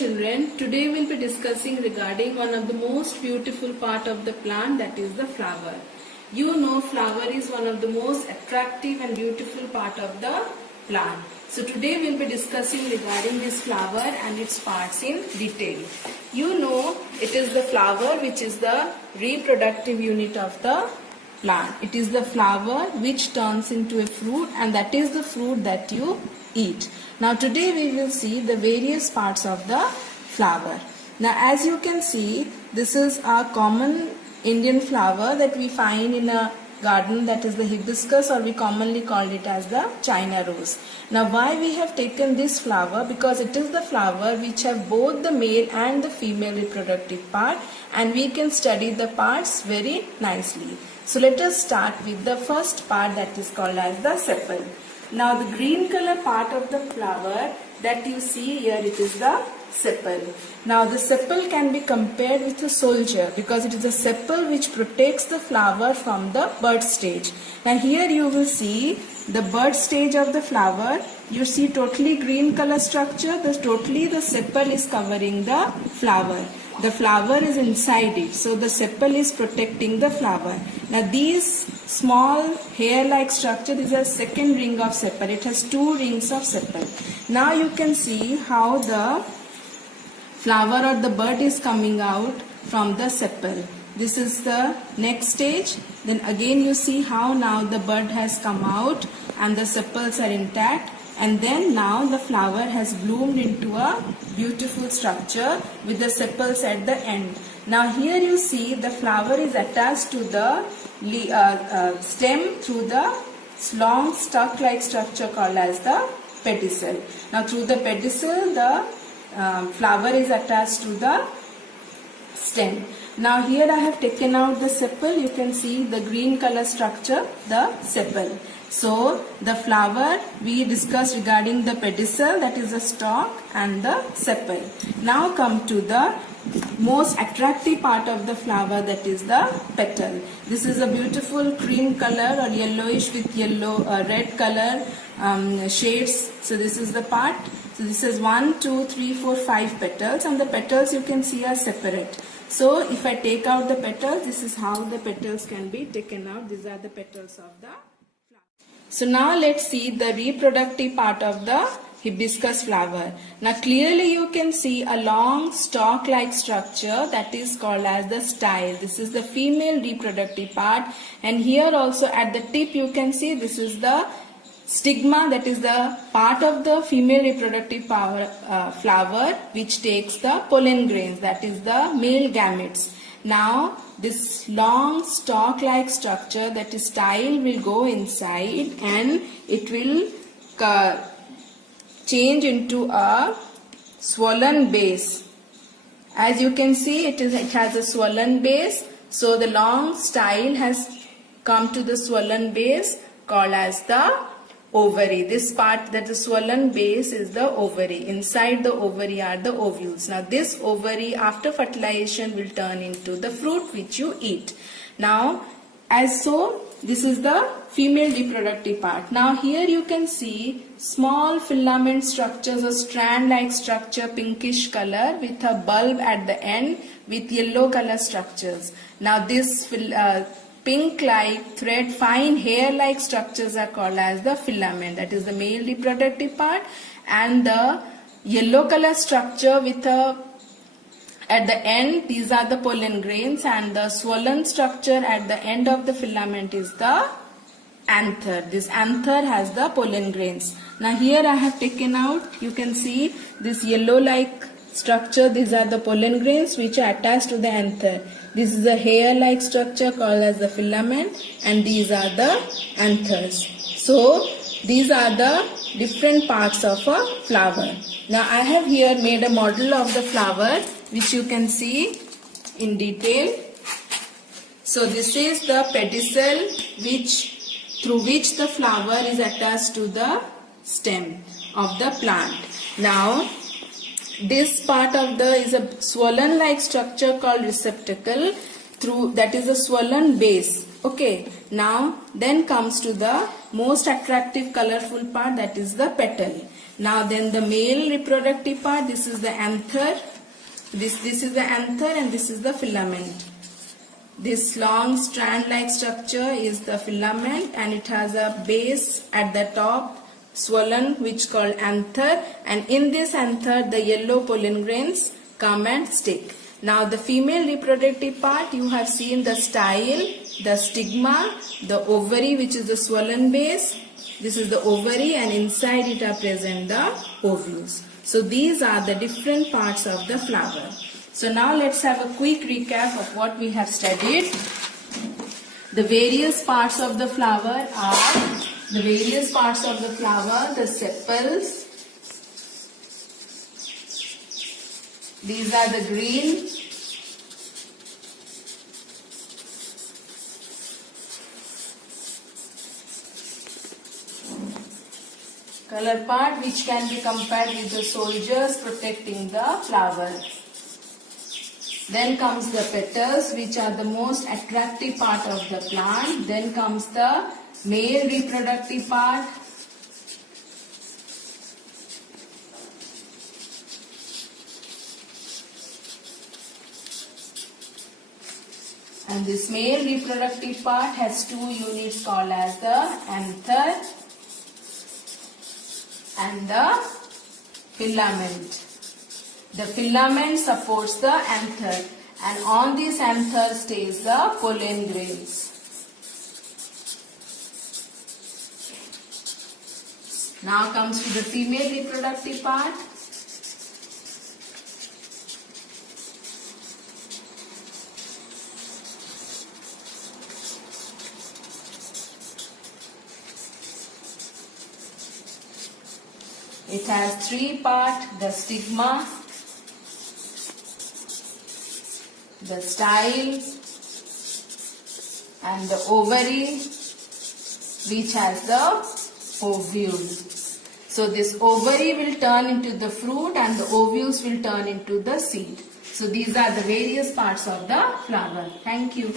children, today we'll be discussing regarding one of the most beautiful part of the plant, that is the flower. You know flower is one of the most attractive and beautiful part of the plant. So today we'll be discussing regarding this flower and its parts in detail. You know it is the flower which is the reproductive unit of the plant. It is the flower which turns into a fruit, and that is the fruit that you eat. Now today we will see the various parts of the flower. Now as you can see, this is a common Indian flower that we find in a garden, that is the hibiscus, or we commonly call it as the China rose. Now why we have taken this flower? Because it is the flower which have both the male and the female reproductive part, and we can study the parts very nicely. So let us start with the first part, that is called as the sepal. Now the green color part of the flower that you see here, it is the sepal. Now the sepal can be compared with a soldier because it is the sepal which protects the flower from the bud stage. Now here you will see the bud stage of the flower. You see totally green color structure. Totally the sepal is covering the flower. The flower is inside it, so the sepal is protecting the flower. Now these small hair-like structure is a second ring of sepal. It has two rings of sepal. Now you can see how the flower or the bud is coming out from the sepal. This is the next stage. Then again you see how now the bud has come out and the sepals are intact. And then now the flower has bloomed into a beautiful structure with the sepals at the end. Now here you see the flower is attached to the stem through the long stalk-like structure called as the pedicel. Now through the pedicel the flower is attached to the stem. Now here I have taken out the sepal. You can see the green color structure, the sepal. So the flower we discussed regarding the pedicel, that is the stalk, and the sepal. Now come to the most attractive part of the flower, that is the petal. This is a beautiful cream color or yellowish with yellow red color shades. So this is the part. So this is 1, 2, 3, 4, 5 petals, and the petals you can see are separate. So if I take out the petals, this is how the petals can be taken out. These are the petals of the flower. So now let's see the reproductive part of the hibiscus flower. Now clearly you can see a long stalk-like structure that is called as the style. This is the female reproductive part, and here also at the tip you can see this is the stigma, that is the part of the female reproductive flower which takes the pollen grains, that is the male gametes. Now this long stalk-like structure, that is style, will go inside and it will change into a swollen base. As you can see, it has a swollen base. So the long style has come to the swollen base called as the ovary. This part, that the swollen base, is the ovary. Inside the ovary are the ovules. Now this ovary after fertilization will turn into the fruit which you eat. Now this is the female reproductive part. Now here you can see small filament structures or strand-like structure, pinkish color with a bulb at the end with yellow color structures. Now this pink-like thread, fine hair-like structures are called as the filament, that is the male reproductive part, and the yellow color structure with at the end, these are the pollen grains, and the swollen structure at the end of the filament is the anther. This anther has the pollen grains. Now here I have taken out, you can see this yellow-like structure. These are the pollen grains which are attached to the anther. This is a hair-like structure called as the filament, and these are the anthers. So these are the different parts of a flower. Now I have here made a model of the flower which you can see in detail. So this is the pedicel through which the flower is attached to the stem of the plant. Now this part of is a swollen like structure called receptacle, that is a swollen base. Okay, now then comes to the most attractive colorful part, that is the petal. Now then the male reproductive part, this is the anther. This is the anther and this is the filament. This long strand-like structure is the filament and it has a base at the top swollen which called anther, and in this anther the yellow pollen grains come and stick. Now the female reproductive part, you have seen the style, the stigma, the ovary which is the swollen base. This is the ovary and inside it are present the ovules. So these are the different parts of the flower. So now let's have a quick recap of what we have studied. The various parts of the flower are the sepals. These are the green. Color part which can be compared with the soldiers protecting the flower. Then comes the petals which are the most attractive part of the plant. Then comes the male reproductive part. And this male reproductive part has two units called as the anther and the filament. The filament supports the anther and on this anther stays the pollen grains. Now comes to the female reproductive part. It has three parts: the stigma, the style, and the ovary which has the ovule. So this ovary will turn into the fruit and the ovules will turn into the seed. So these are the various parts of the flower. Thank you.